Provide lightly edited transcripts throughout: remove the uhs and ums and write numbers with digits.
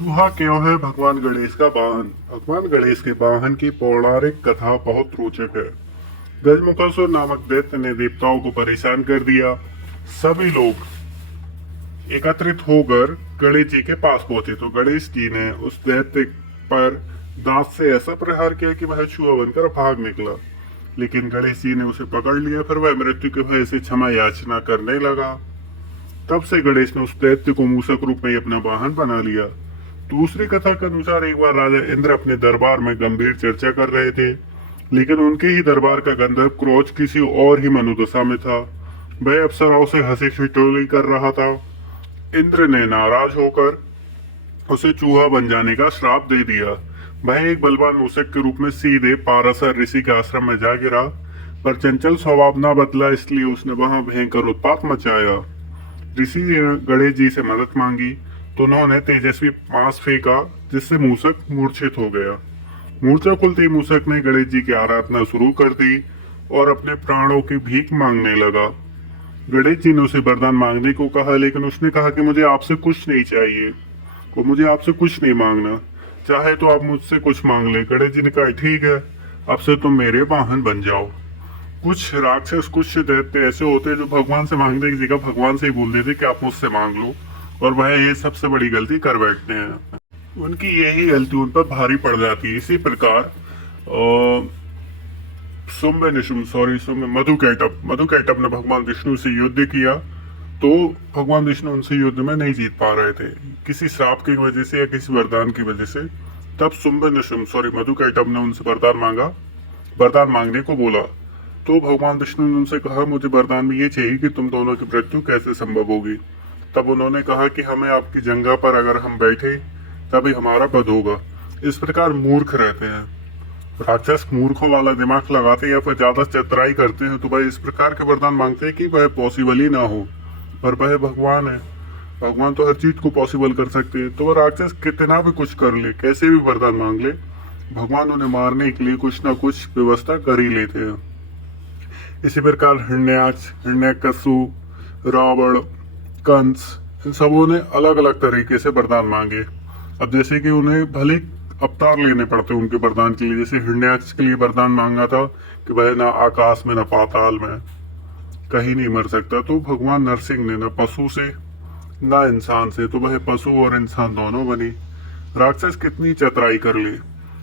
चूहा क्यों है भगवान गणेश का वाहन। भगवान गणेश के वाहन की पौराणिक कथा बहुत रोचक है। गजमुखसुर नामक दैत्य ने देवताओं को परेशान कर दिया। सभी लोग एकत्रित होकर गणेश जी के पास पहुंचे तो गणेश जी ने उस दैत्य पर दांत से ऐसा प्रहार किया कि वह चूहा बनकर भाग निकला। लेकिन गणेश जी ने उसे पकड़ लिया, फिर वह मृत्यु के भय से क्षमा याचना करने लगा। तब से गणेश ने उस दैत्य को मूसक रूप में ही अपना वाहन बना लिया। दूसरी कथा के अनुसार एक बार राजा इंद्र अपने दरबार में गंभीर चर्चा कर रहे थे, लेकिन उनके ही दरबार का गंधर्व क्रोध किसी और ही मनोदशा में था। वह अप्सराओं से हंसी ठिठोली कर रहा था। इंद्र ने नाराज होकर उसे चूहा बन जाने का श्राप दे दिया। वह एक बलवान मूसक के रूप में सीधे पाराशर ऋषि के आश्रम में जा गिरा, पर चंचल स्वभाव न बदला, इसलिए उसने वहां भयंकर उत्पात मचाया। ऋषि ने गणेश जी से मदद मांगी तो उन्होंने तेजस्वी पास फेंका, जिससे मूसक मूर्छित हो गया। मूर्छा खुलते ही मूसक ने गणेश जी की आराधना शुरू कर दी और अपने प्राणों की भीख मांगने लगा। गणेश जी ने उसे वरदान मांगने को कहा, लेकिन उसने कहा कि मुझे आपसे कुछ नहीं चाहिए और मुझे आपसे कुछ नहीं मांगना, चाहे तो आप मुझसे कुछ मांग ले। गणेश जी ने कहा ठीक है, अब से तुम मेरे वाहन बन जाओ। कुछ राक्षस, कुछ दैत्य ऐसे होते हैं जो भगवान से मांगने की जगह भगवान से ही बोल देते कि आप मुझसे मांग लो, और वह ये सबसे बड़ी गलती कर बैठते हैं। उनकी यही गलती उन पर भारी पड़ जाती है। इसी प्रकार मधुकैटभ ने भगवान विष्णु से युद्ध किया, तो भगवान विष्णु उनसे युद्ध में नहीं जीत पा रहे थे, किसी श्राप की वजह से या किसी वरदान की वजह से। तब मधुकैटभ ने उनसे वरदान मांगा, वरदान मांगने को बोला। तो भगवान विष्णु ने उनसे कहा, मुझे वरदान में ये चाहिए कि तुम दोनों की मृत्यु कैसे संभव होगी। तब उन्होंने कहा कि हमें आपकी जंगा पर अगर हम बैठे तभी हमारा वध होगा। इस प्रकार मूर्ख रहते हैं राक्षस, मूर्खों वाला दिमाग लगाते हैं या फिर ज्यादा चतुराई करते हैं, तो वह इस प्रकार के वरदान मांगते हैं कि वह पॉसिबल ही ना हो। पर वह भगवान है, भगवान तो हर चीज को पॉसिबल कर सकते हैं। तो वह राक्षस कितना भी कुछ कर ले, कैसे भी वरदान मांग ले, भगवान उन्हें मारने के लिए कुछ ना कुछ व्यवस्था कर ही लेते हैं। इसी प्रकार हिरण्यकश्यप, रावण, कंस, इन सबों ने अलग अलग तरीके से वरदान मांगे। अब जैसे कि उन्हें भले अवतार लेने पड़ते उनके वरदान के लिए। जैसे हिरण्याक्ष के लिए वरदान मांगा था कि वह ना आकाश में, ना पाताल में, कहीं नहीं मर सकता, तो भगवान नरसिंह ने ना पशु से ना इंसान से, तो वह पशु और इंसान दोनों बनी। राक्षस कितनी चतुराई कर ले,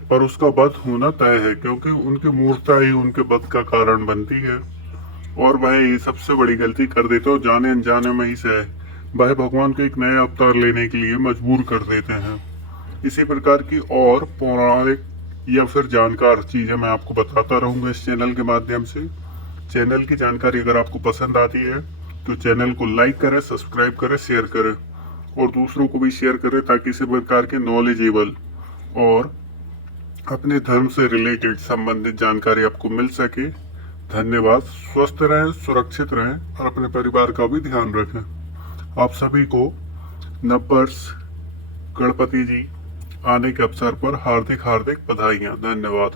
पर उसका वध होना तय है, क्योंकि उनकी मूर्खता ही उनके वध का कारण बनती है। और वह ये सबसे बड़ी गलती कर देते और जाने अनजाने में ही से वह भगवान को एक नया अवतार लेने के लिए मजबूर कर देते हैं। इसी प्रकार की और पौराणिक या फिर जानकार चीजें मैं आपको बताता रहूंगा इस चैनल के माध्यम से। चैनल की जानकारी अगर आपको पसंद आती है तो चैनल को लाइक करें, सब्सक्राइब करें, शेयर करें और दूसरों को भी शेयर करें, ताकि इसी प्रकार के नॉलेजेबल और अपने धर्म से रिलेटेड संबंधित जानकारी आपको मिल सके। धन्यवाद। स्वस्थ रहें, सुरक्षित रहें और अपने परिवार का भी ध्यान रखें। आप सभी को नववर्ष, गणपति जी आने के अवसर पर हार्दिक हार्दिक बधाइयाँ। धन्यवाद।